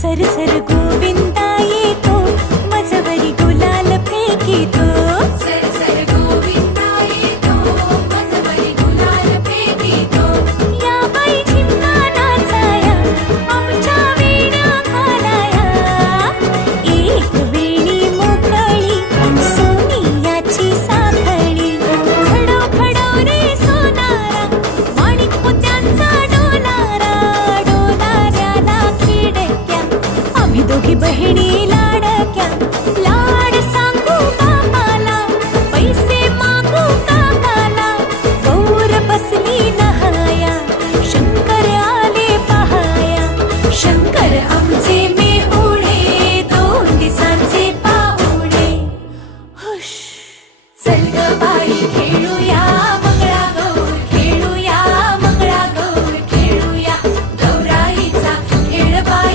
सरसर गोविंदा येतो, मजवरी गुलाल फेकितो. सरसर गोविंदा येतो, मजवरी गुलाल फेकितो. या बाई झिम्मा नाचाया, आमच्या वेण्या घालाया. एक वेणी मोकळी, सोनियाची साखळी. खडो खडो रे सोनारा, माणिक मोत्यांचा डोलारा. डोलाऱ्याला खिडक्या, आम्ही दोघी बहिणीला